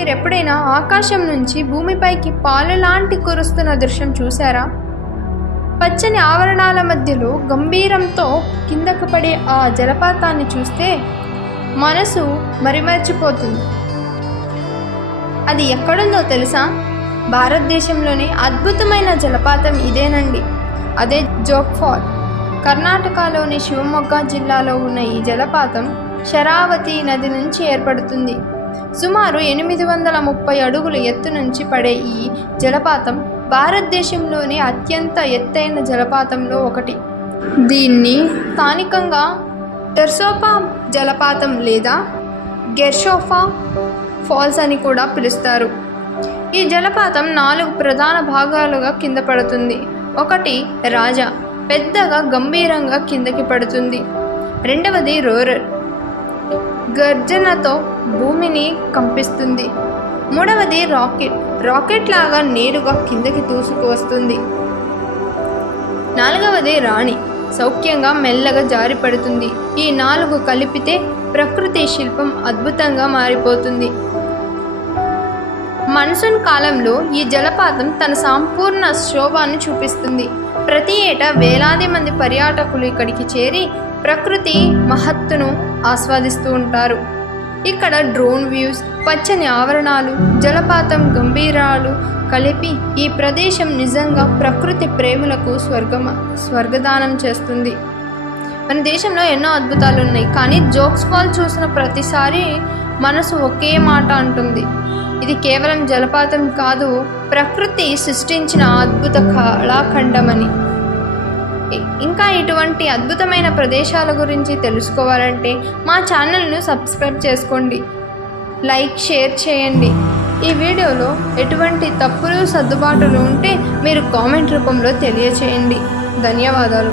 మీరెప్పుడైనా ఆకాశం నుంచి భూమిపైకి పాలు లాంటి కురుస్తున్న దృశ్యం చూసారా? పచ్చని ఆవరణాల మధ్యలో గంభీరంతో కిందకు పడే ఆ జలపాతాన్ని చూస్తే మనసు మరిమర్చిపోతుంది. అది ఎక్కడుందో తెలుసా? భారతదేశంలోని అద్భుతమైన జలపాతం ఇదేనండి. అదే జోగ్ ఫాల్. కర్ణాటకలోని శివమొగ్గ జిల్లాలో ఉన్న ఈ జలపాతం శరావతి నది నుంచి ఏర్పడుతుంది. సుమారు 830 అడుగుల ఎత్తు నుంచి పడే ఈ జలపాతం భారతదేశంలోని అత్యంత ఎత్తైన జలపాతంలో ఒకటి. దీన్ని స్థానికంగా టెర్సోపా జలపాతం లేదా గెర్షోఫా ఫాల్స్ అని కూడా పిలుస్తారు. ఈ జలపాతం 4 ప్రధాన భాగాలుగా కింద పడుతుంది. ఒకటి రాజా, పెద్దగా గంభీరంగా కిందకి పడుతుంది. రెండవది రోరర్, గర్జనతో భూమిని కంపిస్తుంది. మూడవది రాకెట్ లాగా నేరుగా కిందకి దూసుకు వస్తుంది. నాలుగవది రాణి, సౌఖ్యంగా మెల్లగా జారిపడుతుంది. ఈ 4 కలిపితే ప్రకృతి శిల్పం అద్భుతంగా మారిపోతుంది. మాన్సూన్ కాలంలో ఈ జలపాతం తన సంపూర్ణ శోభాన్ని చూపిస్తుంది. ప్రతి ఏటా వేలాది మంది పర్యాటకులు ఇక్కడికి చేరి ప్రకృతి మహత్తును ఆస్వాదిస్తూ ఉంటారు. ఇక్కడ డ్రోన్ వ్యూస్, పచ్చని ఆవరణాలు, జలపాతం గంభీరాలు కలిపి ఈ ప్రదేశం నిజంగా ప్రకృతి ప్రేములకు స్వర్గదానం చేస్తుంది. మన దేశంలో ఎన్నో అద్భుతాలు ఉన్నాయి, కానీ జోగ్స్ ఫాల్ చూసిన ప్రతిసారి మనసు ఒకే మాట అంటుంది: ఇది కేవలం జలపాతం కాదు, ప్రకృతి సృష్టించిన అద్భుత కళాఖండమని. ఇంకా ఇటువంటి అద్భుతమైన ప్రదేశాల గురించి తెలుసుకోవాలంటే మా ఛానల్ను సబ్స్క్రైబ్ చేసుకోండి, లైక్, షేర్ చేయండి. ఈ వీడియోలో ఎటువంటి తప్పులు సర్దుబాటులు ఉంటే మీరు కామెంట్ రూపంలో తెలియచేయండి. ధన్యవాదాలు.